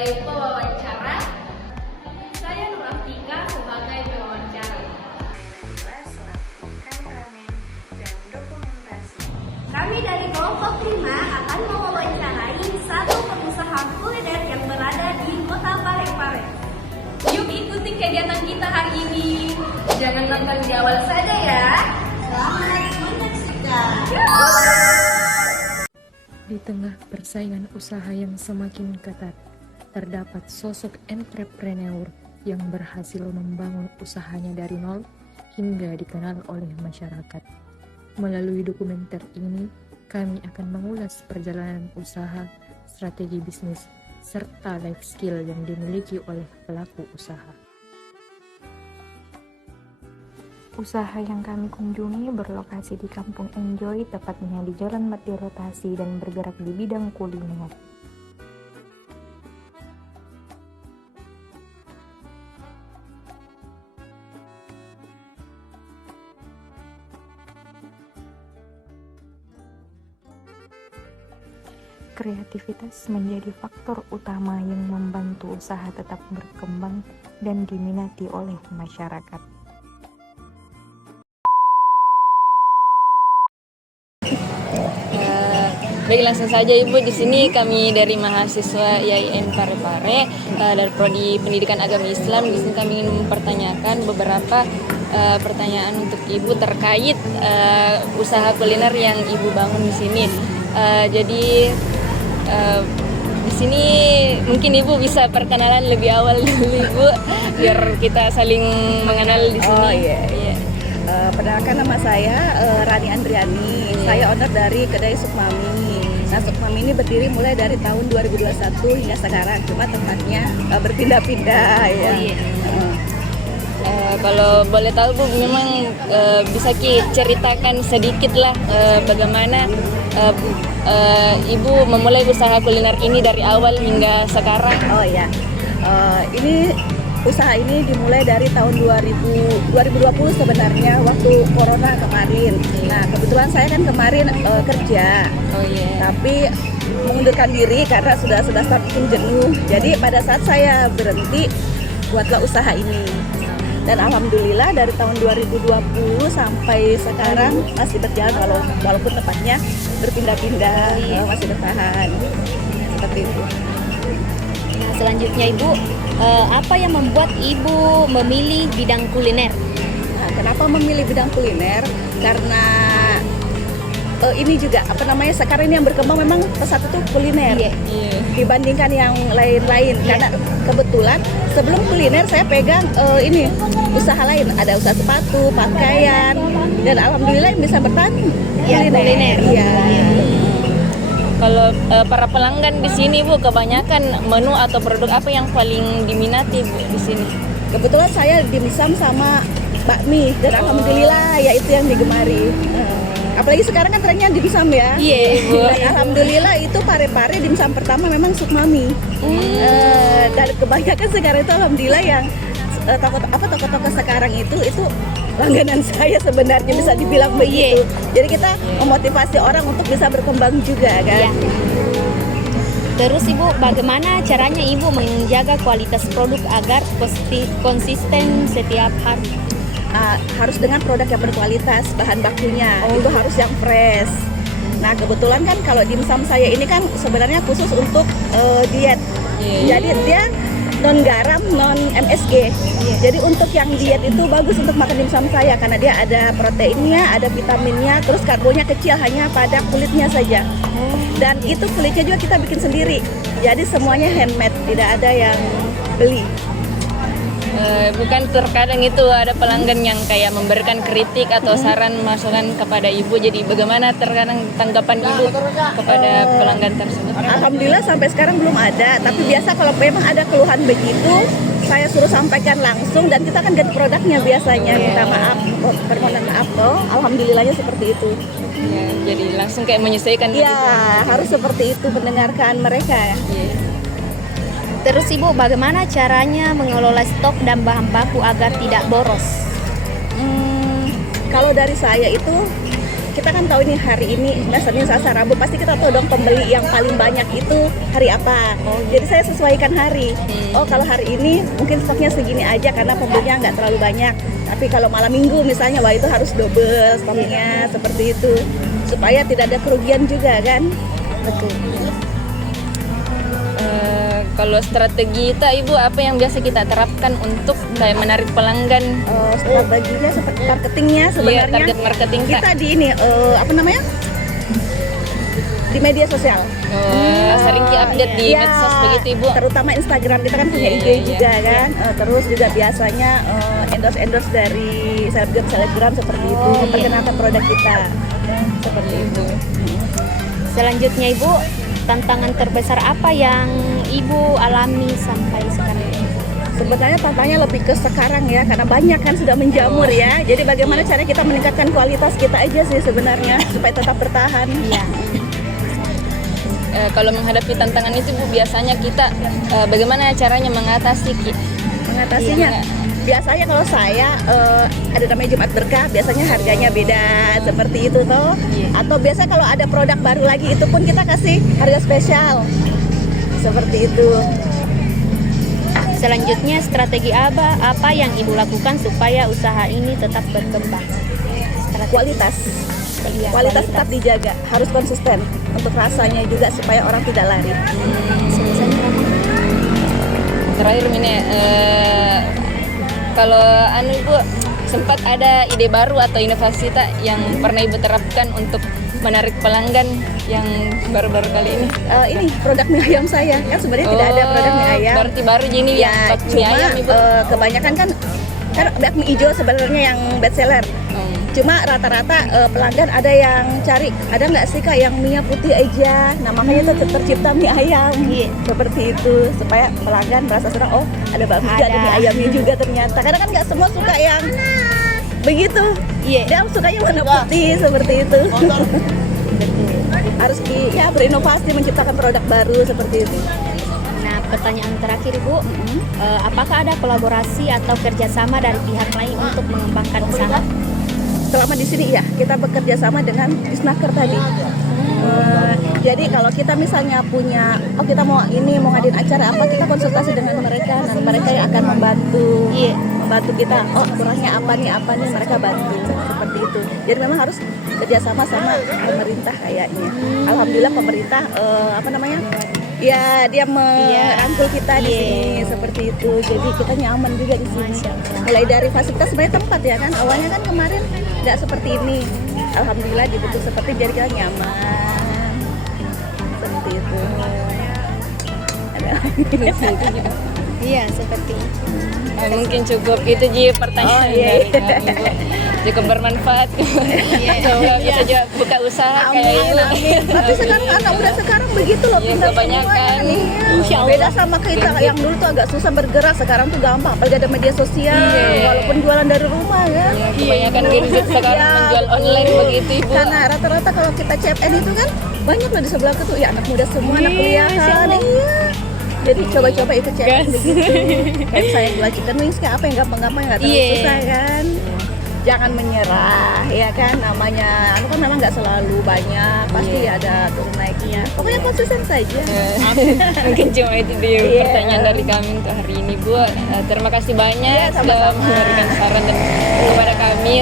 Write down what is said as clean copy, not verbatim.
sebagai pewawancara. Saya Nur Aftika sebagai pewawancara. Kami dari kelompok 5 akan mewawancarai satu pengusaha kuliner yang berada di Kota Parepare. Yuk ikuti kegiatan kita hari ini. Jangan nonton di awal saja ya. Selamat menyaksikan. Di tengah persaingan usaha yang semakin ketat, terdapat sosok entrepreneur yang berhasil membangun usahanya dari nol hingga dikenal oleh masyarakat. Melalui dokumenter ini, kami akan mengulas perjalanan usaha, strategi bisnis, serta life skill yang dimiliki oleh pelaku usaha. Usaha yang kami kunjungi berlokasi di Kampung Enjoy, tepatnya di Jalan Mati Rotasi, dan bergerak di bidang kuliner. Kreativitas menjadi faktor utama yang membantu usaha tetap berkembang dan diminati oleh masyarakat. Baik, langsung saja Ibu. Di sini kami dari mahasiswa IAIN Parepare dari Prodi Pendidikan Agama Islam. Di sini kami ingin mempertanyakan beberapa pertanyaan untuk Ibu terkait usaha kuliner yang Ibu bangun di sini. Jadi di sini mungkin Ibu bisa perkenalan lebih awal dulu Ibu, biar kita saling mengenal di sini. Oh iya. Perkenalkan, nama saya Rani Andriani. Saya owner dari kedai Sukmami. Nah, Sukmami ini berdiri mulai dari tahun 2021 hingga sekarang. Cuma tempatnya berpindah-pindah ya. Oh, iya. Kalau boleh tahu Bu, memang bisa ceritakan sedikit lah bagaimana Ibu memulai usaha kuliner ini dari awal hingga sekarang. Oh iya. Usaha ini dimulai dari tahun 2020 sebenarnya, waktu corona kemarin. Nah, kebetulan saya kan kemarin kerja. Oh iya. Tapi mengundurkan diri karena sudah semakin jenuh. Jadi pada saat saya berhenti, buatlah usaha ini. Dan alhamdulillah dari tahun 2020 sampai sekarang masih berjalan, walaupun tempatnya berpindah-pindah, masih bertahan. Seperti itu. Nah, selanjutnya Ibu, apa yang membuat Ibu memilih bidang kuliner? Nah, kenapa memilih bidang kuliner? Karena ini juga sekarang ini yang berkembang memang pesat itu kuliner. Dibandingkan yang lain-lain. Karena kebetulan sebelum kuliner saya pegang usaha lain, ada usaha sepatu, pakaian, dan alhamdulillah yang bisa bertahan kuliner. Iya. Kalau para pelanggan di sini Bu, kebanyakan menu atau produk apa yang paling diminati Bu di sini? Kebetulan saya dimsum sama bakmi, dan alhamdulillah ya itu yang digemari. Apalagi sekarang kan trennya dimsum ya. Iya Bu. Dan alhamdulillah itu Parepare dimsum pertama memang Sukmami. Dan kebanyakan sekarang itu alhamdulillah yang toko-toko sekarang itu langganan saya sebenarnya, bisa dibilang begitu. Jadi kita memotivasi orang untuk bisa berkembang juga kan. Terus Ibu, bagaimana caranya Ibu menjaga kualitas produk agar konsisten setiap hari? Harus dengan produk yang berkualitas, bahan bakunya itu harus yang fresh. Nah, kebetulan kan kalau dimsum saya ini kan sebenarnya khusus untuk diet. Jadi dia non garam, non MSG. Jadi untuk yang diet itu bagus untuk makan dimsum saya karena dia ada proteinnya, ada vitaminnya, terus karbonnya kecil hanya pada kulitnya saja. Dan itu kulitnya juga kita bikin sendiri. Jadi semuanya handmade, tidak ada yang beli. Bukan terkadang itu ada pelanggan yang kayak memberikan kritik atau saran masukan kepada Ibu. Jadi bagaimana terkadang tanggapan Ibu kepada pelanggan tersebut? Alhamdulillah sampai sekarang belum ada. Tapi biasa kalau memang ada keluhan begitu, saya suruh sampaikan langsung dan kita akan ganti produknya biasanya. Minta maaf, permohonan maaf. Alhamdulillahnya seperti itu. Ya, jadi langsung kayak menyesuaikan. Iya, harus seperti itu, mendengarkan mereka ya. Terus Ibu, bagaimana caranya mengelola stok dan bahan baku agar tidak boros? Kalau dari saya itu kita kan tahu nih hari ini, nah Senin, Selasa, Rabu pasti kita tahu dong pembeli yang paling banyak itu hari apa. Jadi saya sesuaikan hari. Oh kalau hari ini mungkin stoknya segini aja karena pembelinya nggak terlalu banyak. Tapi kalau malam minggu misalnya, wah itu harus double stoknya seperti itu supaya tidak ada kerugian juga kan. Betul. Kalau strategi kita Ibu apa yang biasa kita terapkan untuk kayak menarik pelanggan? Strateginya seperti marketingnya sebenarnya. Iya, target marketing Kak. Kita di ini apa namanya? Di media sosial. Sering update di Ya, medsos begitu Ibu. terutama Instagram kita kan punya Iya, IG iya, juga kan. Terus juga biasanya endorse dari selebgram seperti itu, memperkenalkan produk kita seperti itu. Selanjutnya Ibu, tantangan terbesar apa yang Ibu alami sampai sekarang ini? Sebenarnya tantangannya lebih ke sekarang ya, karena banyak kan sudah menjamur ya. Jadi bagaimana cara kita meningkatkan kualitas kita aja sih sebenarnya supaya tetap bertahan. Iya. Kalau menghadapi tantangan itu Bu, biasanya kita bagaimana caranya mengatasi Mengatasinya. Iya, Biasanya kalau saya ada namanya Jumat Berkah, biasanya harganya beda seperti itu toh. Atau biasa kalau ada produk baru lagi itu pun kita kasih harga spesial. Seperti itu. Selanjutnya strategi apa yang Ibu lakukan supaya usaha ini tetap berkembang? Kualitas. Iya, Kualitas tetap dijaga, harus konsisten untuk rasanya juga supaya orang tidak lari. Terakhir ini kalau Ibu sempat ada ide baru atau inovasi tak yang pernah Ibu terapkan untuk menarik pelanggan yang baru-baru kali ini? Ini produk mie ayam saya kan sebenarnya tidak ada produk mie ayam. Berarti baru ini Ya, yang buat mie cuma ayam Ibu. kebanyakan kan bakmi hijau sebenarnya yang best seller. Cuma rata-rata pelanggan ada yang cari, ada nggak sih Kak yang mie putih aja? Nah makanya itu tercipta mie ayam. Seperti itu supaya pelanggan merasa senang. Oh ada bakmi juga, ada mie ayamnya juga ternyata. Karena kan nggak semua suka yang begitu. Dia sukanya warna putih seperti itu. Harus berinovasi menciptakan produk baru seperti itu. Nah, pertanyaan terakhir Ibu, apakah ada kolaborasi atau kerjasama dari pihak lain untuk mengembangkan usaha? Selama di sini ya kita bekerja sama dengan Disnaker tadi. Jadi kalau kita misalnya punya, kita mau ngadain acara apa, kita konsultasi dengan mereka, dan mereka yang akan membantu kita. Oh kurangnya apa nih mereka bantu seperti itu. Jadi memang harus kerjasama sama pemerintah kayaknya. Alhamdulillah pemerintah ya dia merangkul kita di sini seperti itu. Jadi kita nyaman juga di sini. Mulai dari fasilitas sebenarnya tempat ya kan. Awalnya kan kemarin nggak seperti ini. Alhamdulillah dibentuk seperti jadi kita nyaman. Seperti itu. Iya, seperti Mungkin cukup itu Ji pertanyaan dari kami Bu. Cukup bermanfaat. Semoga bisa juga buka usaha kayak Ibu. Tapi sekarang anak muda sekarang begitu loh, Iya, pintar kebanyakan. semuanya. Beda sama kita yang dulu tuh agak susah bergerak, sekarang tuh gampang. Apalagi ada media sosial, walaupun jualan dari rumah kan. Kebanyakan gadget sekarang menjual online begitu Ibu. Karena rata-rata kalau kita CFN itu kan banyak loh di sebelah tuh ya anak muda semua, anak kuliah kan. Iya. Jadi coba-coba ikut CFN begitu. Kayak saya jual chicken wings kayak apa yang gampang-gampang nggak terlalu susah kan. Jangan menyerah ya kan, namanya kan memang nggak selalu banyak, pasti ada turun naiknya. Pokoknya konsisten saja. Mungkin cuma itu dia pertanyaan dari kami untuk hari ini Bu. Terima kasih banyak sudah sama-sama. memberikan saran dan kepada kami.